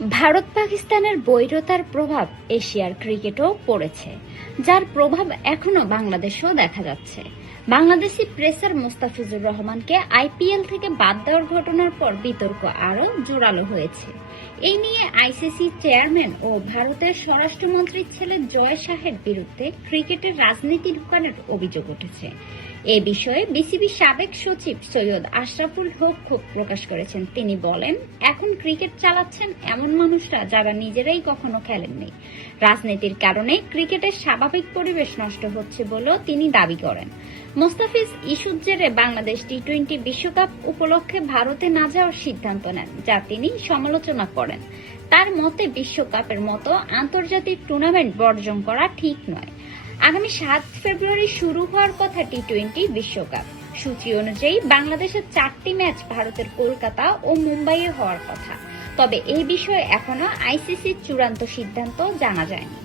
ভারত পাকিস্তানের বৈরতার প্রভাব এশিয়ার ক্রিকেটেও পড়েছে, যার প্রভাব এখনো বাংলাদেশেও দেখা যাচ্ছে। বাংলাদেশি পেসার মোস্তাফিজুর রহমানকে আইপিএল থেকে বাদ দেওয়ার ঘটনার পর বিতর্ক আরও জোরালো হয়েছে। এই নিয়ে আইসিসি চেয়ারম্যান ও ভারতের স্বরাষ্ট্রমন্ত্রীর ছেলে জয় শাহের বিরুদ্ধে ক্রিকেটের রাজনীতি ঢুকানোর অভিযোগ উঠেছে। এ বিষয়ে বিসিবি সাবেক সচিব সৈয়দ আশরাফুল হক ক্ষোভ প্রকাশ করেছেন। তিনি বলেন, এখন ক্রিকেট চালাচ্ছেন এমন মানুষরা যারা নিজেরাই কখনো খেলেননি। রাজনীতির কারণে ক্রিকেটের স্বাভাবিক পরিবেশ নষ্ট হচ্ছে বলেও তিনি দাবি করেন। মোস্তাফিজ ইস্যুর জেরে বাংলাদেশ টি-20 বিশ্বকাপ উপলক্ষে ভারতে না যাওয়ার সিদ্ধান্ত নেন, যা তিনি সমালোচনা করেন। তার মতে বিশ্বকাপের মতো আন্তর্জাতিক টুর্নামেন্ট বর্জন করা ঠিক নয়। আগামী 7 ফেব্রুয়ারি শুরু হওয়ার কথা টি-20 বিশ্বকাপ। সূচি অনুযায়ী বাংলাদেশের 4টি ম্যাচ ভারতের কলকাতা ও মুম্বাইয়ে হওয়ার কথা। তবে এই বিষয়ে এখনো আইসিসির চূড়ান্ত সিদ্ধান্ত জানা যায়নি।